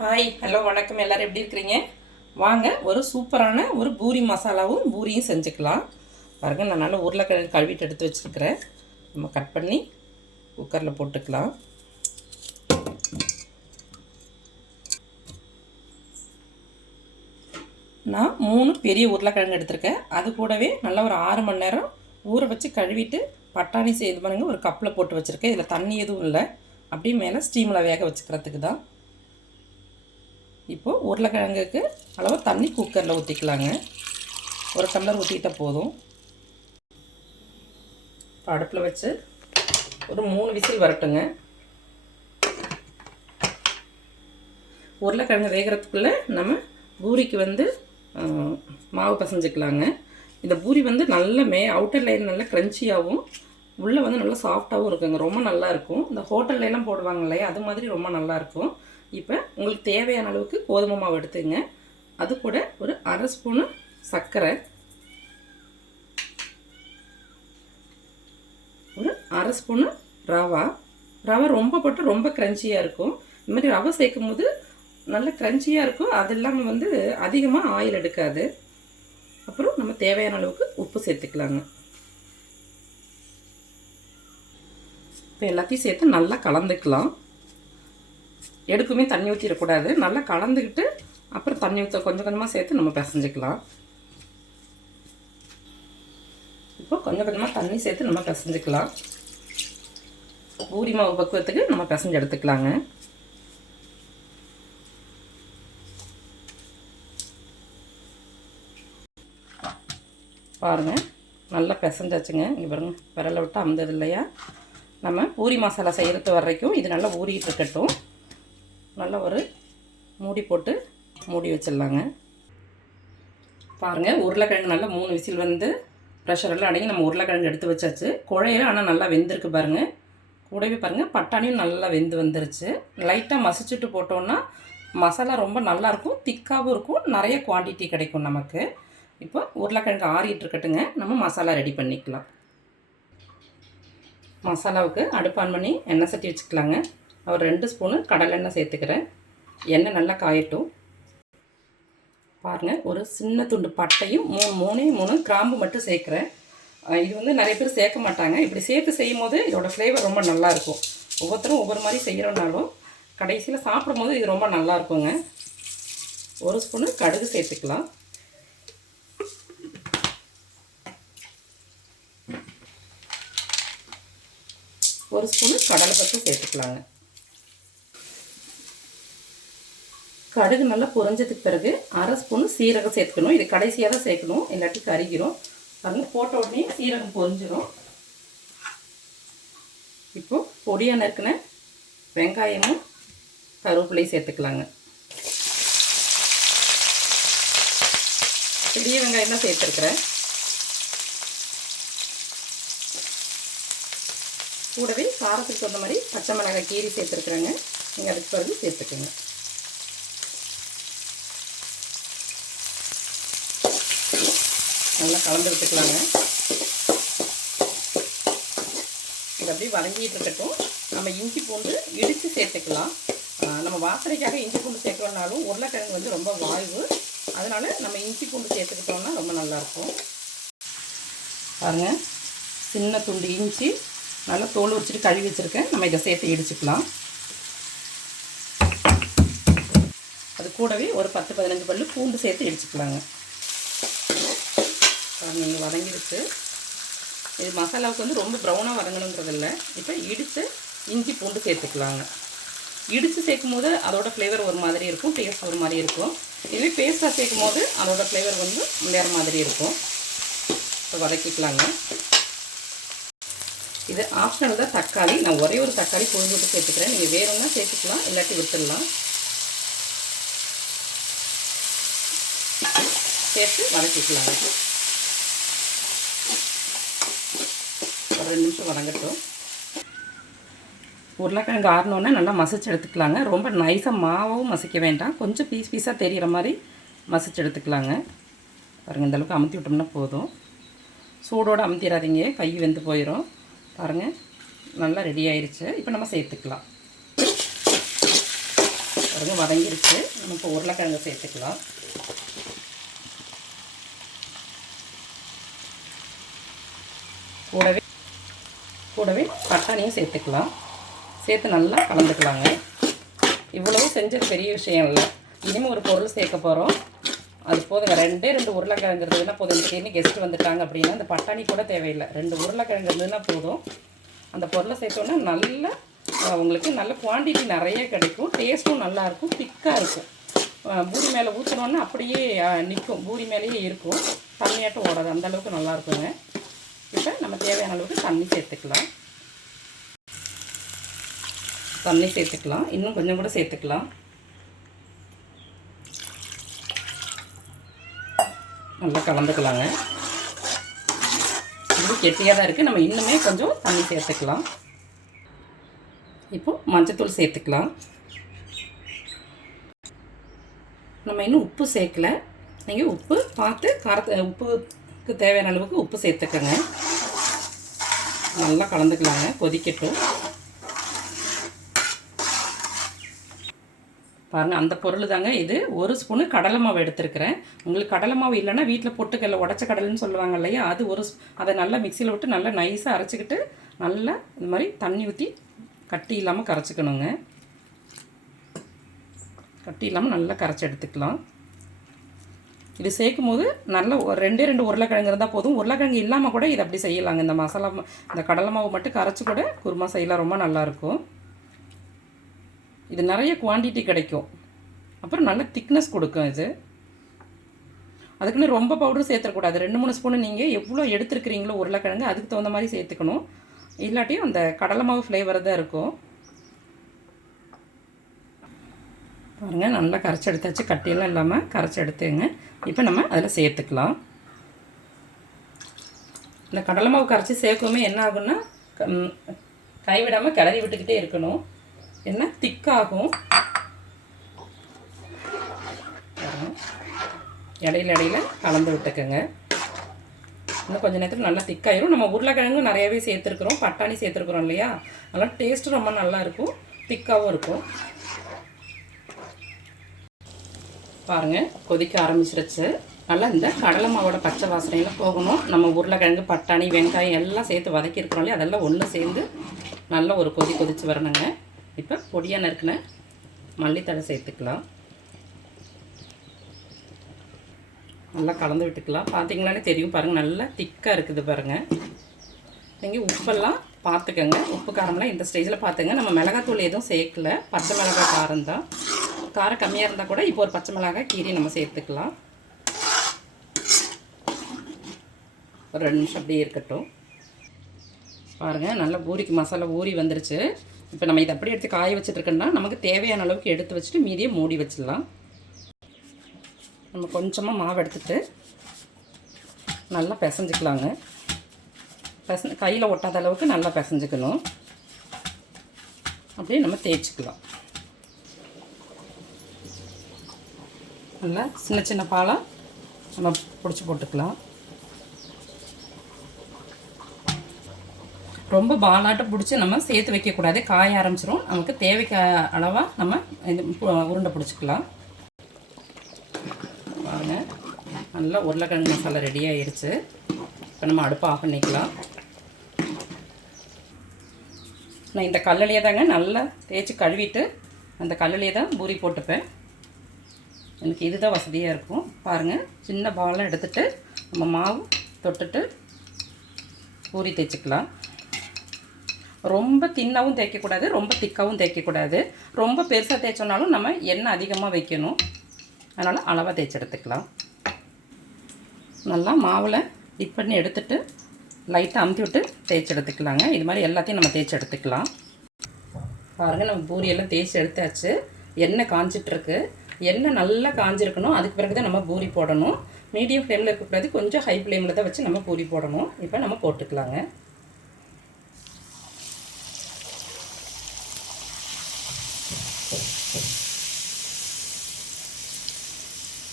Hi hello வணக்கம். எல்லோரும் எப்படி இருக்கிறீங்க? வாங்க ஒரு சூப்பரான ஒரு பூரி மசாலாவும் பூரியும் செஞ்சுக்கலாம். பாருங்கள், நான் நல்லா உருளைக்கிழங்கு கழுவிட்டு எடுத்து வச்சுருக்கிறேன். நம்ம கட் பண்ணி குக்கரில் போட்டுக்கலாம். நான் 3 பெரிய உருளைக்கிழங்கு எடுத்திருக்கேன். அது கூடவே நல்லா ஒரு 6 மணி நேரம் ஊற வச்சு கழுவிட்டு பட்டாணி செய்து பாருங்கள், ஒரு கப்பில் போட்டு வச்சுருக்கேன். இதில் தண்ணி எதுவும் இல்லை, அப்படியே மேலே ஸ்டீமில் வேக வச்சுக்கிறதுக்கு தான். இப்போது உருளைக்கிழங்குக்கு அளவு தண்ணி குக்கரில் ஊற்றிக்கலாங்க. ஒரு டம்ளர் ஊற்றிக்கிட்டால் போதும். இப்போ அடுப்பில் வச்சு ஒரு 3 விசில் வரட்டுங்க. உருளைக்கிழங்கு வேகிறதுக்குள்ளே நம்ம பூரிக்கு மாவு பசைஞ்சிக்கலாங்க. இந்த பூரி நல்ல அவுட்டர் லைன் நல்லா க்ரன்ச்சியாகவும் உள்ளே நல்லா சாஃப்டாகவும் இருக்குங்க. ரொம்ப நல்லாயிருக்கும். இந்த ஹோட்டல்லாம் போடுவாங்க இல்லையா, அது மாதிரி ரொம்ப நல்லாயிருக்கும். இப்போ உங்களுக்கு தேவையான அளவுக்கு கோதுமை மாவு எடுத்துங்க. அது கூட ஒரு 1/2 ஸ்பூனு சர்க்கரை, ஒரு 1/2 ஸ்பூனு ரவை ரொம்ப போட்டு ரொம்ப க்ரன்ச்சியாக இருக்கும். இது மாதிரி ரவை சேர்க்கும் போது நல்ல க்ரன்ச்சியாக இருக்கும். அது இல்லாமல் அதிகமாக ஆயில் எடுக்காது. அப்புறம் நம்ம தேவையான அளவுக்கு உப்பு சேர்த்துக்கலாங்க. இப்போ எல்லாத்தையும் சேர்த்து நல்லா கலந்துக்கலாம். எடுக்குமே தண்ணி ஊற்றிடக்கூடாது. நல்லா கலந்துக்கிட்டு அப்புறம் தண்ணி ஊற்ற கொஞ்சம் கொஞ்சமாக சேர்த்து நம்ம பிசைஞ்சிக்கலாம். இப்போ கொஞ்சம் கொஞ்சமாக தண்ணி சேர்த்து நம்ம பிசைஞ்சிக்கலாம். பூரி மாவு பக்குவத்துக்கு நம்ம பிசைஞ்சு எடுத்துக்கலாங்க. பாருங்கள், நல்லா பிசைஞ்சாச்சுங்க. இங்கே பாருங்கள், விரலை விட்டு அமுந்தது இல்லையா. நம்ம பூரி மசாலா செய்கிறது வரைக்கும் இது நல்லா ஊறிட்டு இருக்கட்டும். நல்லா ஒரு மூடி போட்டு மூடி வச்சிடலாங்க. பாருங்கள், உருளைக்கிழங்கு நல்லா 3 விசில் ப்ரெஷரெல்லாம் அடங்கி நம்ம உருளைக்கிழங்கு எடுத்து வச்சாச்சு. குழையில ஆனால் நல்லா வெந்திருக்கு பாருங்கள். கூடவே பாருங்கள், பட்டாணியும் நல்லா வெந்து வந்துருச்சு. லைட்டாக மசிச்சுட்டு போட்டோன்னா மசாலா ரொம்ப நல்லாயிருக்கும், திக்காகவும் இருக்கும், நிறைய குவான்டிட்டி கிடைக்கும் நமக்கு. இப்போ உருளைக்கிழங்கு ஆறிட்டு இருக்கட்டுங்க. நம்ம மசாலா ரெடி பண்ணிக்கலாம். மசாலாவுக்கு அடுப்பு ஆன் பண்ணி எண்ணெய் சட்டி வச்சுக்கலாங்க. ஒரு 2 ஸ்பூனு கடலெண்ணெய் சேர்த்துக்கிறேன். எண்ணெய் நல்லா காயட்டும். பாருங்கள், ஒரு சின்ன துண்டு பட்டையும் 3 கிராம்பு மட்டும் சேர்க்குறேன். இது நிறைய பேர் சேர்க்க மாட்டாங்க. இப்படி சேர்த்து செய்யும் போது இதோட ஃப்ளேவர் ரொம்ப நல்லாயிருக்கும். ஒவ்வொருத்தரும் ஒவ்வொரு மாதிரி செய்கிறோன்னாலும் கடைசியில் சாப்பிடும் போது இது ரொம்ப நல்லாயிருக்குங்க. 1 ஸ்பூனு கடுகு சேர்த்துக்கலாம். ஒரு ஸ்பூனு கடலைப்பருப்பு சேர்த்துக்கலாங்க. கடுகு நல்லா பொரிஞ்சதுக்கு பிறகு 1/2 ஸ்பூனு சீரகம் சேர்த்துக்கணும். இது கடைசியாக தான் சேர்க்கணும், இல்லாட்டி கருகிரும். பாருங்கள், போட்ட உடனே சீரகம் பொரிஞ்சிடும். இப்போது பொடியாக நறுக்கின வெங்காயமும் கருவேப்பிலையும் சேர்த்துக்கலாங்க. பெரிய வெங்காயம் தான் சேர்த்துருக்குறேன். கூடவே காரத்துக்கு தகுந்த மாதிரி பச்சை மிளகாய் கீரி சேர்த்துருக்குறேங்க. நீங்கள் அதுக்கு பிறகு சேர்த்துக்கோங்க. நல்லா கலந்து விட்டுக்கலாங்க. இது அப்படியே வதங்கிட்டு இருக்கட்டும். நம்ம இஞ்சி பூண்டு இடித்து சேர்த்துக்கலாம். நம்ம வாசனைக்காக இஞ்சி பூண்டு சேர்க்குறோன்னாலும் உருளைக்கிழங்கு ரொம்ப வாய்வு, அதனால் நம்ம இஞ்சி பூண்டு சேர்த்துக்கிட்டோம்னா ரொம்ப நல்லாயிருக்கும். பாருங்கள், சின்ன துண்டு இஞ்சி நல்லா தோல் உரிச்சிட்டு கழுவி வச்சுருக்கேன். நம்ம இதை சேர்த்து இடிச்சுக்கலாம். அது கூடவே ஒரு 10-15 பல்லு பூண்டு சேர்த்து இடிச்சுக்கலாங்க. நீங்கள் வதங்கிடுச்சு. இது மசாலாவுக்கு ரொம்ப ப்ரௌனாக வதங்கணுங்கிறதில்ல. இப்போ இடித்து இஞ்சி பூண்டு சேர்த்துக்கலாங்க. இடித்து சேர்க்கும் போது அதோடய ஃப்ளேவர் ஒரு மாதிரி இருக்கும், டேஸ்ட் ஒரு மாதிரி இருக்கும். இதுவே பேஸ்ட்டாக சேர்க்கும் போது அதோடய ஃப்ளேவர் வேறு மாதிரி இருக்கும். இப்போ வதக்கிக்கலாங்க. இது ஆப்ஷனல் தான். தக்காளி நான் ஒரே ஒரு தக்காளி புழிஞ்சு விட்டு சேர்த்துக்கிறேன். நீங்கள் வேணும்னா சேர்த்துக்கலாம், இல்லாட்டி விட்டுடலாம். சேர்த்து வதக்கிக்கலாங்க. ஒரு 2 நிமிஷம் வதங்கட்டும். உருளைக்கிழங்கு ஆறினோன்னே நல்லா மசிச்சு எடுத்துக்கலாங்க. ரொம்ப நைஸாக மாவும் மசிக்க வேண்டாம், கொஞ்சம் பீஸாக தெரிகிற மாதிரி மசிச்சு எடுத்துக்கலாங்க. பாருங்கள், இந்தளவுக்கு அமுத்தி விட்டோம்னா போதும். சூடோடு அமுத்திடாதீங்க, கை வெந்து போயிடும். பாருங்கள், நல்லா ரெடி ஆயிடுச்சு. இப்போ நம்ம சேர்த்துக்கலாம். பாருங்க வதங்கிருச்சு. நம்ம இப்போ உருளைக்கிழங்கு சேர்த்துக்கலாம். கூடவே பட்டாணியும் சேர்த்துக்கலாம். சேர்த்து நல்லா கலந்துக்கலாங்க. இவ்வளவு செஞ்சது பெரிய விஷயம் இல்லை. இனிமேல் ஒரு பொருள் சேர்க்க போகிறோம். அது போதுங்க. 2 உருளைக்கிழங்கு இருந்ததுன்னா போதும். திடீர்னு கெஸ்ட்டு வந்துட்டாங்க அப்படின்னா அந்த பட்டாணி கூட தேவையில்லை. 2 உருளைக்கிழங்கு இருந்ததுன்னா போதும். அந்த பொருளை சேர்த்தோன்னா நல்ல உங்களுக்கு நல்ல குவான்டிட்டி நிறைய கிடைக்கும். டேஸ்ட்டும் நல்லாயிருக்கும், திக்காக இருக்கும். பூரி மேலே ஊற்றினோன்னா அப்படியே நிற்கும், பூரி மேலேயே இருக்கும், தண்ணியாட்டம் ஓடாது. அந்தளவுக்கு நல்லாயிருக்குங்க. இப்போ நம்ம தேவையான அளவுக்கு தண்ணி சேர்த்துக்கலாம். இன்னும் கொஞ்சம் கூட சேர்த்துக்கலாம். நல்லா கலந்துக்கலாங்க. இது கெட்டியாக தான் இருக்குது. நம்ம இன்னுமே கொஞ்சம் தண்ணி சேர்த்துக்கலாம். இப்போது மஞ்சத்தூள் சேர்த்துக்கலாம். நம்ம இன்னும் உப்பு சேர்க்கல. நீங்கள் உப்பு பார்த்து உப்புக்கு தேவையான அளவுக்கு உப்பு சேர்த்துக்கோங்க. நல்லா கலந்துக்கலாங்க. கொதிக்கட்டும். பாருங்கள், அந்த பொருள் தாங்க இது. 1 ஸ்பூனு கடலை மாவு எடுத்துருக்கிறேன். உங்களுக்கு கடலை மாவு இல்லைன்னா வீட்டில் பொட்டுக்கடலை, உடச்ச கடலைன்னு சொல்லுவாங்க இல்லையா, அது அதை நல்லா மிக்சியில் விட்டு நல்லா நைஸாக அரைச்சிக்கிட்டு நல்லா இந்த மாதிரி தண்ணி ஊற்றி கட்டி இல்லாமல் கரைச்சிக்கணுங்க. கட்டி இல்லாமல் நல்லா கரைச்சி எடுத்துக்கலாம். இது சேர்க்கும் போது நல்ல 2 உருளைக்கிழங்கு இருந்தால் போதும். உருளைக்கிழங்கு இல்லாமல் கூட இது அப்படி செய்யலாங்க. இந்த மசாலா, இந்த கடலை மாவு மட்டும் கரைச்சி கூட குருமா செய்யலாம். ரொம்ப நல்லாயிருக்கும். இது நிறைய குவான்டிட்டி கிடைக்கும். அப்புறம் நல்ல திக்னஸ் கொடுக்கும் இது. அதுக்குன்னு ரொம்ப பவுடர் சேர்த்துக்கூடாது. 2-3 ஸ்பூனு நீங்கள் எவ்வளோ எடுத்துருக்கிறீங்களோ உருளைக்கிழங்கு அதுக்கு தகுந்த மாதிரி சேர்த்துக்கணும். இல்லாட்டியும் அந்த கடலை மாவு ஃப்ளேவர் தான் இருக்கும். பாருங்கள், நல்லா கரைச்சி எடுத்தாச்சு. கட்டியெல்லாம் இல்லாமல் கரைச்சி எடுத்துங்க. இப்போ நம்ம அதில் சேர்த்துக்கலாம். இந்த கடலை மாவு கரைச்சி சேர்க்கவுமே என்ன ஆகுன்னா கைவிடாமல் கிளறி விட்டுக்கிட்டே இருக்கணும். என்ன திக்காகும். இடையில கலந்து விட்டுக்கோங்க. இன்னும் கொஞ்சம் நேரத்தில் நல்லா திக்காயிரும். நம்ம உருளைக்கிழங்கு நிறையவே சேர்த்துருக்குறோம், பட்டாணி சேர்த்துருக்குறோம் இல்லையா, அதனால் டேஸ்ட்டு ரொம்ப நல்லாயிருக்கும், திக்காகவும் இருக்கும். பாருங்கள், கொதிக்க ஆரம்பிச்சிருச்சு. நல்லா இந்த கடலை மாவோட பச்சை வாசனையில் போகணும். நம்ம உருளைக்கிழங்கு, பட்டாணி, வெங்காயம் எல்லாம் சேர்த்து வதக்கியிருக்கிறோம் இல்லையா, அதெல்லாம் ஒன்று சேர்ந்து நல்லா ஒரு கொதிச்சு வரணுங்க. இப்போ பொடியாக நறுக்கின மல்லித்தழை சேர்த்துக்கலாம். நல்லா கலந்து விட்டுக்கலாம். பார்த்தீங்களானே தெரியும். பாருங்கள், நல்லா திக்காக இருக்குது பாருங்கள். நீங்கள் உப்பெல்லாம் பார்த்துக்கங்க. உப்பு காரம்லாம் இந்த ஸ்டேஜில் பார்த்துங்க. நம்ம மிளகாத்தூள் எதுவும் சேர்க்கல. பச்சை மிளகாய் காரம் தான். காரம் கம்மியாக இருந்தால் கூட இப்போ ஒரு பச்சை மிளகாய் கீரி நம்ம சேர்த்துக்கலாம். ஒரு 2 நிமிஷம் அப்படியே இருக்கட்டும். பாருங்கள், நல்லா பூரிக்கு மசாலா ஊறி வந்துருச்சு. இப்போ நம்ம இதை அப்படியே எடுத்து காய வச்சுட்ருக்கோன்னா நமக்கு தேவையான அளவுக்கு எடுத்து வச்சுட்டு மீதியை மூடி வச்சிடலாம். நம்ம கொஞ்சமாக மாவு எடுத்துகிட்டு நல்லா பிசைஞ்சிக்கலாங்க. கையில் ஒட்டாத அளவுக்கு நல்லா பிசைஞ்சிக்கணும். அப்படியே நம்ம தேய்ச்சிக்கலாம். நல்லா சின்ன சின்ன பாலாக நம்ம பிடிச்சி போட்டுக்கலாம். ரொம்ப பாலாட்டம் பிடிச்சி நம்ம சேர்த்து வைக்கக்கூடாது, காய ஆரம்பிச்சிடும். நமக்கு தேவைக்கு அளவாக நம்ம இது உருண்டை பிடிச்சிக்கலாம். வாங்க, நல்லா உருளைக்கிழங்கு மசாலா ரெடி ஆகிடுச்சு. இப்போ நம்ம அடுப்பை ஆஃப் பண்ணிக்கலாம். நான் இந்த கல்லுலேயே தாங்க நல்லா தேய்ச்சி கழுவிட்டு அந்த கல்லுலேயே தான் பூரி போட்டுப்பேன். எனக்கு இதுதான் வசதியாக இருக்கும். பாருங்கள், சின்ன பாலாக எடுத்துகிட்டு நம்ம மாவு தொட்டுட்டு பூரி தேய்ச்சிக்கலாம். ரொம்ப தின்னாகவும் தேய்க்கக்கூடாது, ரொம்ப திக்காகவும் தேய்க்கக்கூடாது. ரொம்ப பெருசாக தேய்ச்சோன்னாலும் நம்ம எண்ணெய் அதிகமாக வைக்கணும். அதனால் அளவாக தேய்ச்சி எடுத்துக்கலாம். நல்லா மாவில் டிப் பண்ணி எடுத்துகிட்டு லைட்டாக அமுத்தி விட்டு தேய்ச்சி எடுத்துக்கலாங்க. இது மாதிரி எல்லாத்தையும் நம்ம தேய்ச்சி எடுத்துக்கலாம். பாருங்கள், நம்ம பூரியெல்லாம் தேய்ச்சி எடுத்தாச்சு. எண்ணெய் காஞ்சிட்ருக்கு. எண்ணெய் நல்லா காஞ்சிருக்கணும். அதுக்கு பிறகு தான் நம்ம பூரி போடணும். மீடியம் ஃப்ளேமில் இருக்கக்கூடாது, கொஞ்சம் ஹை ஃப்ளேமில் தான் வச்சு நம்ம பூரி போடணும். இப்போ நம்ம போட்டுக்கலாங்க.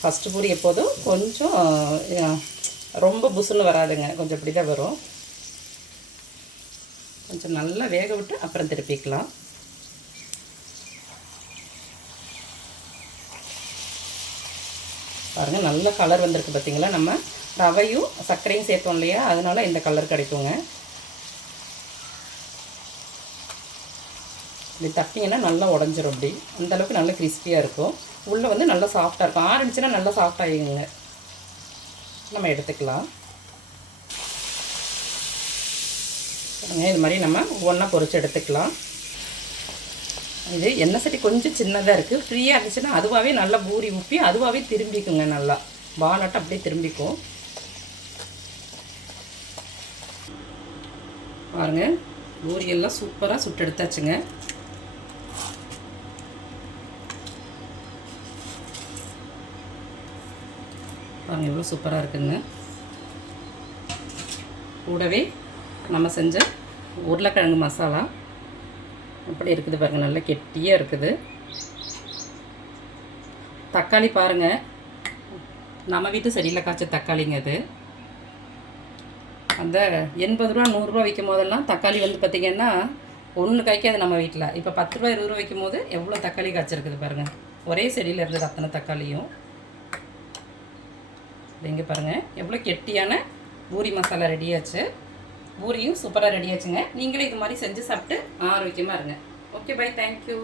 ஃபஸ்ட்டு பூரி எப்போதும் கொஞ்சம் ரொம்ப புசுன்னு வராதுங்க, கொஞ்சம் இப்படி தான் வரும். கொஞ்சம் நல்லா வேக விட்டு அப்புறம் திருப்பிக்கலாம். பாருங்கள் நல்ல கலர் வந்திருக்கு பார்த்தீங்களா. நம்ம ரவையும் சர்க்கரையும் சேர்த்தோம் இல்லையா, அதனால் இந்த கலர் கிடைக்குங்க. இப்படி தட்டிங்கன்னா நல்லா உடஞ்சிரும். அப்படி அந்தளவுக்கு நல்லா கிறிஸ்பியாக இருக்கும். உள்ளே வந்து நல்லா சாஃப்டாக இருக்கும். ஆரம்பிச்சுன்னா நல்லா சாஃப்டாகிடுங்க. நம்ம எடுத்துக்கலாம். இது மாதிரி நம்ம ஒவ்வொன்றா பொரிச்சு எடுத்துக்கலாம். இது எண்ணெய் சட்டி கொஞ்சம் சின்னதாக இருக்குது. ஃப்ரீயாக இருந்துச்சுன்னா அதுவாகவே நல்லா பூரி ஊப்பி அதுவாகவே திரும்பிக்குங்க. நல்லா பாலாட்டம் அப்படியே திரும்பிக்கும். பாருங்கள், பூரியெல்லாம் சூப்பராக சுட்டு எடுத்தாச்சுங்க. பாருங்கள் எவ்வளோ சூப்பராக இருக்குங்க. கூடவே நம்ம செஞ்ச உருளைக்கிழங்கு மசாலா எப்படி இருக்குது பாருங்கள், நல்லா கெட்டியாக இருக்குது. தக்காளி பாருங்கள், நம்ம வீட்டு செடியில் காய்ச்ச தக்காளிங்க. அது அந்த 80 ரூபா 100 ரூபா விற்கும் போதெல்லாம் தக்காளி வந்து பார்த்திங்கன்னா ஒன்று காய்க்காது நம்ம வீட்டில். இப்போ 10 ரூபா 20 ரூபா விற்கும் போது எவ்வளோ தக்காளி காய்ச்சிருக்குது பாருங்கள். ஒரே செடியில் இருந்தது அத்தனை தக்காளியும். இங்கே பாருங்கள் எவ்வளோ கெட்டியான பூரி மசாலா ரெடியாச்சு. பூரியும் சூப்பராக ரெடியாச்சுங்க. நீங்களே இது மாதிரி செஞ்சு சாப்பிட்டு ஆரோக்கியமாக இருங்க. Okay, bye, thank you.